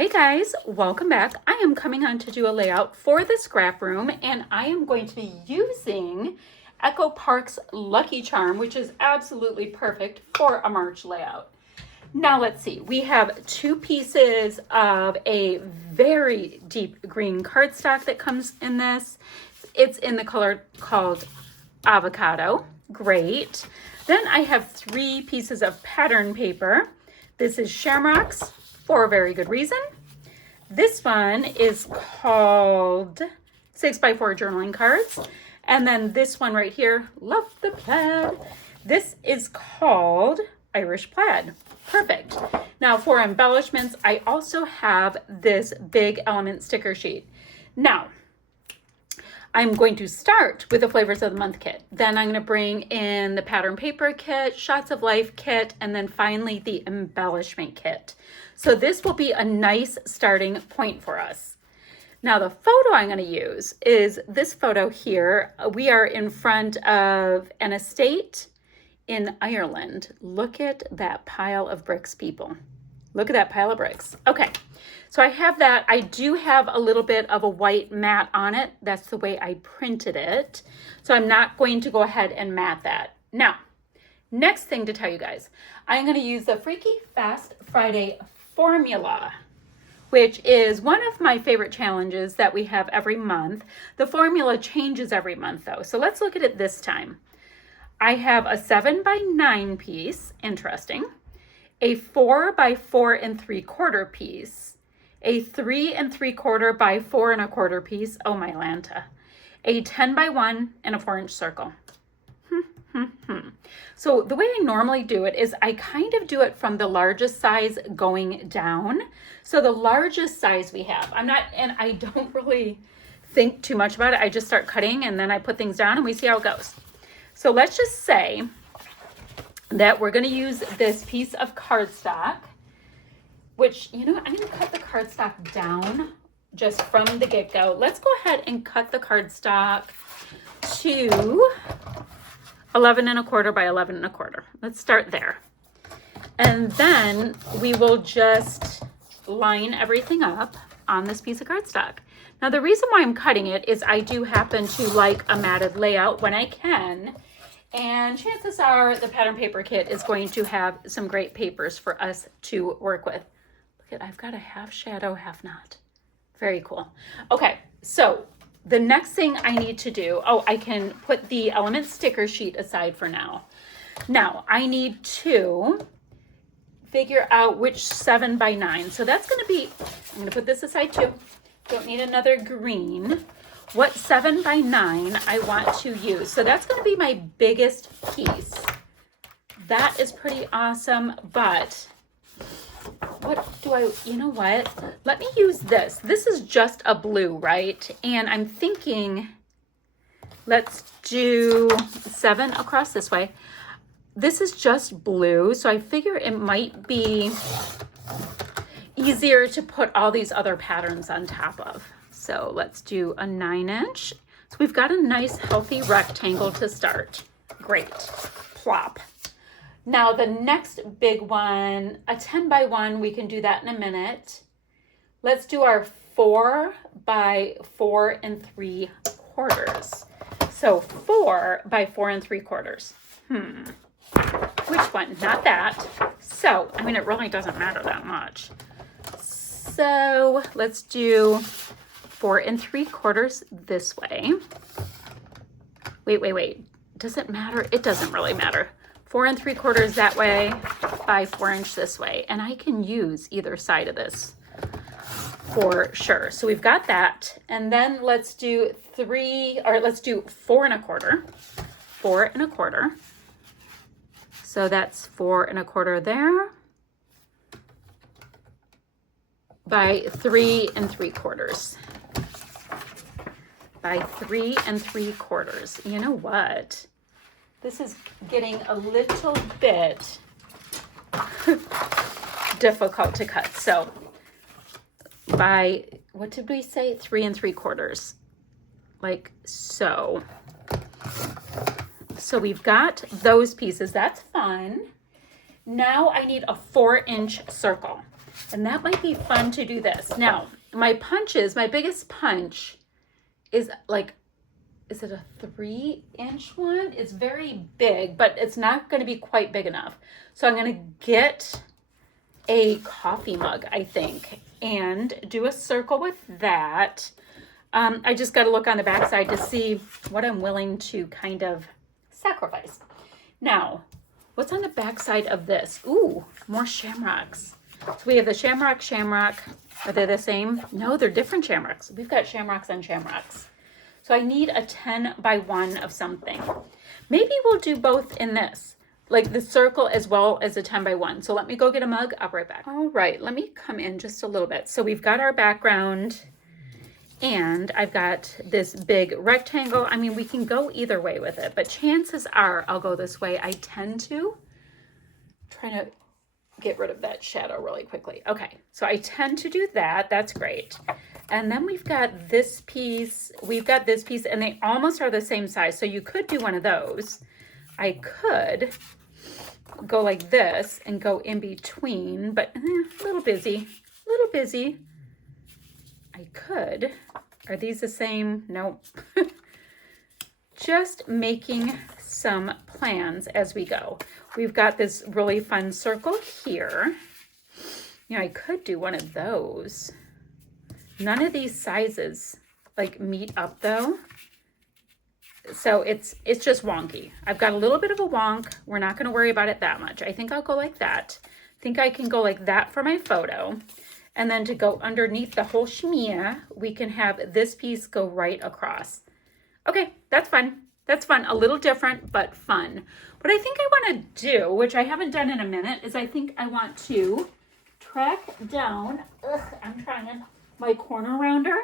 Hey guys, welcome back. I am coming on to do a layout for the scrap room, and I am going to be using Echo Park's Lucky Charm, which is absolutely perfect for a March layout. Now let's see, we have two pieces of a very deep green cardstock that comes in this. It's in the color called Avocado. Great. Then I have three pieces of pattern paper. This is Shamrocks, for a very good reason. This one is called 6x4 journaling cards. And then this one right here, love the plaid. This is called Irish plaid. Perfect. Now for embellishments, I also have this big element sticker sheet. Now, I'm going to start with the Flavors of the Month kit. Then I'm going to bring in the pattern paper kit, Shots of Life kit, and then finally the embellishment kit. So this will be a nice starting point for us. Now the photo I'm going to use is this photo here. We are in front of an estate in Ireland. Look at that pile of bricks, people. Look at that pile of bricks. Okay. So I have that. I do have a little bit of a white matte on it. That's the way I printed it. So I'm not going to go ahead and matte that. Now, next thing to tell you guys, I'm going to use the Freaky Fast Friday formula, which is one of my favorite challenges that we have every month. The formula changes every month though. So let's look at it this time. I have a 7x9 piece, interesting, a 4x4 3/4 piece, a 3 3/4 by 4 1/4 piece, oh my Lanta, a 10x1 and a 4-inch circle. So the way I normally do it is I kind of do it from the largest size going down. So the largest size we have, I don't really think too much about it. I just start cutting and then I put things down and we see how it goes. So let's just say that we're going to use this piece of cardstock, which, you know, I'm going to cut the cardstock down just from the get-go. Let's go ahead and cut the cardstock to 11 1/4 by 11 1/4. Let's start there. And then we will just line everything up on this piece of cardstock. Now the reason why I'm cutting it is I do happen to like a matted layout when I can. And chances are the pattern paper kit is going to have some great papers for us to work with. Look at, I've got a half shadow, half not. Very cool. Okay, so the next thing I need to do, I can put the element sticker sheet aside for now. Now I need to figure out which 7x9. So that's going to be, I'm going to put this aside too. Don't need another green. What 7x9 I want to use. So that's going to be my biggest piece. That is pretty awesome, but you know what? Let me use this. This is just a blue, right? And I'm thinking, let's do 7 across this way. This is just blue, so I figure it might be easier to put all these other patterns on top of. So let's do a 9-inch. So we've got a nice healthy rectangle to start. Great. Plop. Now the next big one, a 10x1, we can do that in a minute. Let's do our 4x4 3/4. So 4x4 3/4. Which one? Not that. So, I mean, it really doesn't matter that much. So let's do 4 3/4 this way. Wait. Does it matter? It doesn't really matter. 4 3/4 that way by 4-inch this way. And I can use either side of this for sure. So we've got that. And then let's do 4 1/4. 4 1/4. So that's 4 1/4 there by 3 3/4. By 3 3/4. You know what? This is getting a little bit difficult to cut. So by, what did we say? 3 3/4. Like so. So we've got those pieces. That's fun. Now I need a 4-inch circle. And that might be fun to do this. Now, my biggest punch is like, is it a 3-inch one? It's very big, but it's not going to be quite big enough. So I'm going to get a coffee mug, I think, and do a circle with that. I just got to look on the back side to see what I'm willing to kind of sacrifice. Now, what's on the back side of this? Ooh, more shamrocks. So we have the shamrock. Are they the same? No, they're different shamrocks. We've got shamrocks on shamrocks. So I need a 10 by 1 of something. Maybe we'll do both in this, like the circle as well as a 10 by 1. So let me go get a mug. I'll be right back. All right, let me come in just a little bit. So we've got our background and I've got this big rectangle. I mean, we can go either way with it, but chances are I'll go this way. I tend to try to get rid of that shadow really quickly. Okay, so I tend to do that. That's great. And then we've got this piece, and they almost are the same size. So you could do one of those. I could go like this and go in between, but a little busy. I could. Are these the same? Nope. Just making some plans as we go. We've got this really fun circle here. You know, I could do one of those. None of these sizes like meet up though. So it's just wonky. I've got a little bit of a wonk. We're not going to worry about it that much. I think I'll go like that. I think I can go like that for my photo. And then to go underneath the whole shmear, we can have this piece go right across. Okay, that's fun. That's fun. A little different, but fun. What I think I want to do, which I haven't done in a minute, is I think I want to track down, I'm trying my corner rounder,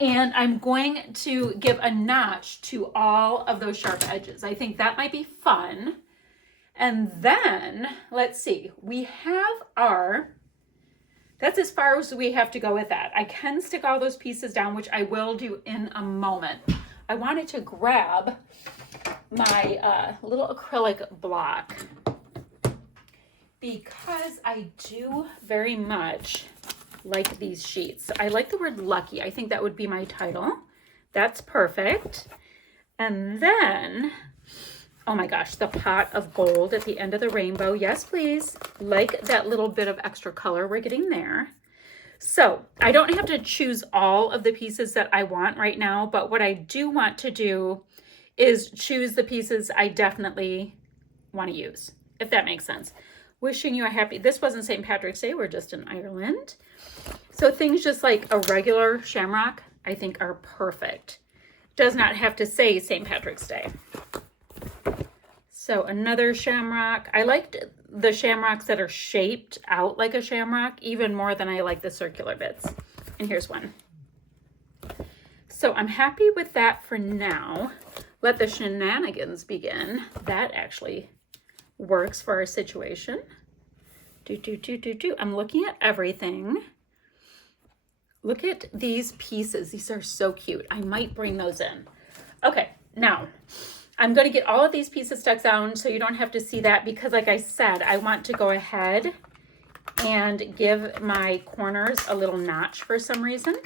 and I'm going to give a notch to all of those sharp edges. I think that might be fun. And then, let's see, we have our, that's as far as we have to go with that. I can stick all those pieces down, which I will do in a moment. I wanted to grab my little acrylic block because I do very much like these sheets. I like the word lucky. I think that would be my title. That's perfect. And then, oh my gosh, the pot of gold at the end of the rainbow. Yes, please. Like that little bit of extra color we're getting there. So I don't have to choose all of the pieces that I want right now, but what I do want to do is choose the pieces I definitely want to use, if that makes sense. Wishing you a happy, this wasn't St. Patrick's Day, we're just in Ireland. So things just like a regular shamrock, I think are perfect. Does not have to say St. Patrick's Day. So another shamrock. I liked the shamrocks that are shaped out like a shamrock even more than I like the circular bits. And here's one. So I'm happy with that for now. Let the shenanigans begin. That actually works for our situation. I'm looking at everything. Look at these pieces. These are so cute. I might bring those in. Okay, now I'm going to get all of these pieces stuck down so you don't have to see that because like I said, I want to go ahead and give my corners a little notch for some reason.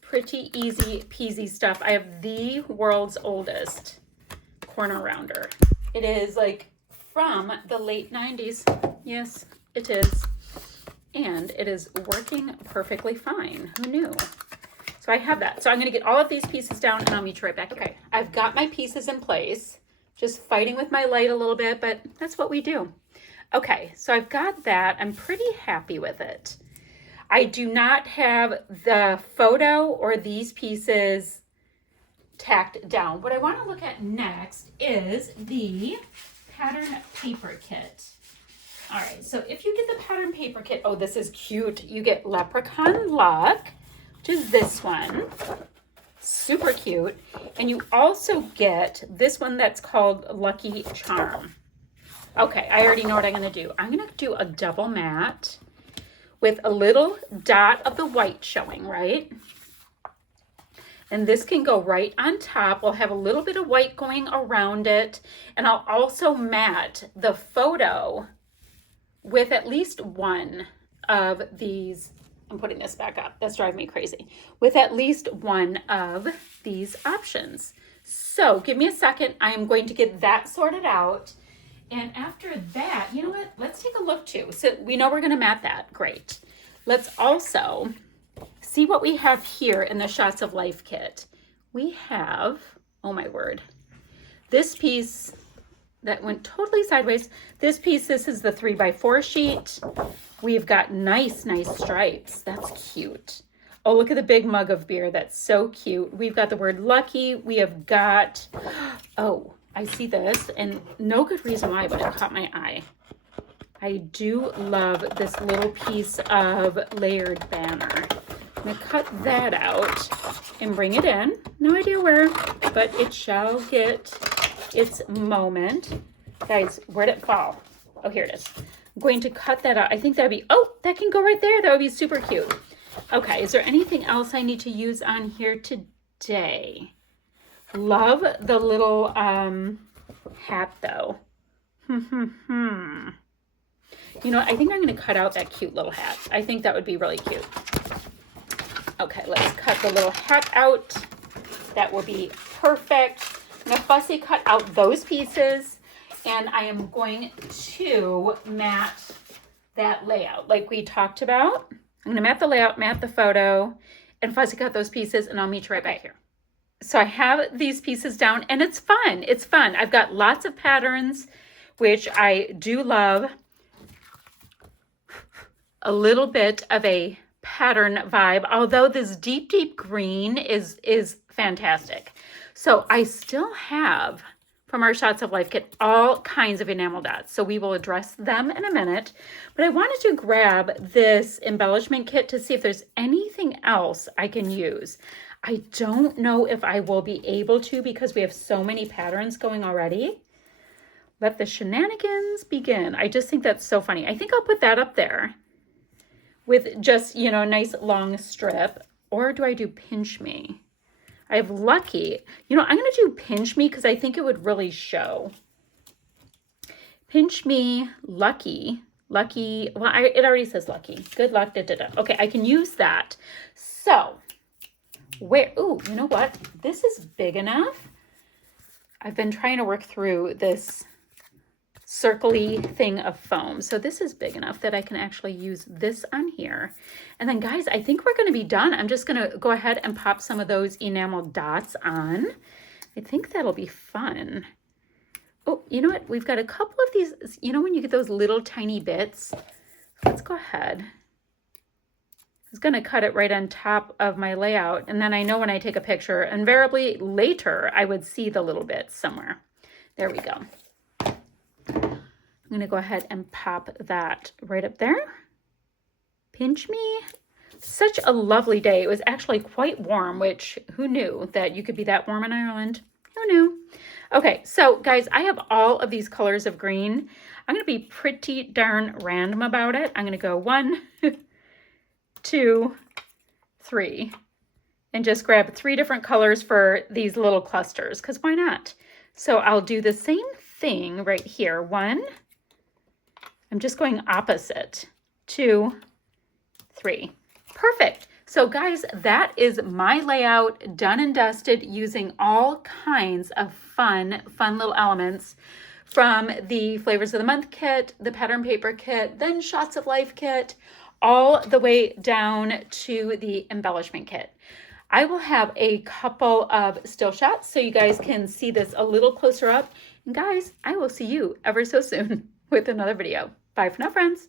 Pretty easy peasy stuff. I have the world's oldest corner rounder. It is like from the late 90s. Yes, it is. And it is working perfectly fine. Who knew? So I have that. So I'm going to get all of these pieces down and I'll meet you right back. Okay, I've got my pieces in place. Just fighting with my light a little bit, but that's what we do. Okay, so I've got that. I'm pretty happy with it. I do not have the photo or these pieces tacked down. What I want to look at next is the pattern paper kit. All right, so if you get the pattern paper kit, oh, this is cute. You get Leprechaun Luck, which is this one. Super cute. And you also get this one that's called Lucky Charm. Okay, I already know what I'm going to do. I'm going to do a double matte with a little dot of the white showing, right? And this can go right on top. We'll have a little bit of white going around it. And I'll also matte the photo with at least one of these, I'm putting this back up, that's driving me crazy, with at least one of these options. So give me a second, I am going to get that sorted out. And after that, you know what, let's take a look too. So we know we're gonna mat that, great. Let's also see what we have here in the Shots of Life kit. We have, oh my word, this piece that went totally sideways. This piece, this is the 3x4 sheet. We've got nice stripes. That's cute. Oh, look at the big mug of beer. That's so cute. We've got the word lucky. We have got, oh, I see this, and no good reason why, but it caught my eye. I do love this little piece of layered banner. I'm gonna cut that out and bring it in. No idea where, but it shall get its moment. Guys, where'd it fall? Oh, here it is. I'm going to cut that out. I think that'd be, oh, that can go right there. That would be super cute. Okay, is there anything else I need to use on here today? Love the little hat though. You know, I think I'm going to cut out that cute little hat. I think that would be really cute. Okay, let's cut the little hat out. That will be perfect. I'm going to fussy cut out those pieces, and I am going to mat that layout like we talked about. I'm going to mat the layout, mat the photo, and fussy cut those pieces, and I'll meet you right back here. So I have these pieces down, and it's fun. It's fun. I've got lots of patterns, which I do love. A little bit of a pattern vibe, although this deep green is fantastic. So I still have, from our Shots of Life kit, all kinds of enamel dots. So we will address them in a minute. But I wanted to grab this embellishment kit to see if there's anything else I can use. I don't know if I will be able to because we have so many patterns going already. Let the shenanigans begin. I just think that's so funny. I think I'll put that up there with just, you know, a nice long strip. Or do I do Pinch Me? I have Lucky. You know, I'm going to do Pinch Me because I think it would really show. Pinch Me, Lucky. Lucky. Well, it already says Lucky. Good luck. Da, da, da. Okay, I can use that. So, where, ooh, you know what? This is big enough. I've been trying to work through this circle-y thing of foam. So this is big enough that I can actually use this on here. And then guys, I think we're going to be done. I'm just going to go ahead and pop some of those enamel dots on. I think that'll be fun. Oh, you know what? We've got a couple of these, you know, when you get those little tiny bits. Let's go ahead. I was going to cut it right on top of my layout. And then I know when I take a picture, invariably later, I would see the little bits somewhere. There we go. I'm going to go ahead and pop that right up there. Pinch Me. Such a lovely day. It was actually quite warm, which who knew that you could be that warm in Ireland? Who knew? Okay, so guys, I have all of these colors of green. I'm going to be pretty darn random about it. I'm going to go 1, 2, 3, and just grab 3 different colors for these little clusters, because why not? So I'll do the same thing right here. 1, I'm just going opposite. 2, 3. Perfect. So guys, that is my layout done and dusted using all kinds of fun little elements from the Flavors of the Month kit, the pattern paper kit, then Shots of Life kit, all the way down to the embellishment kit. I will have a couple of still shots so you guys can see this a little closer up. And guys, I will see you ever so soon with another video. Bye for now, friends.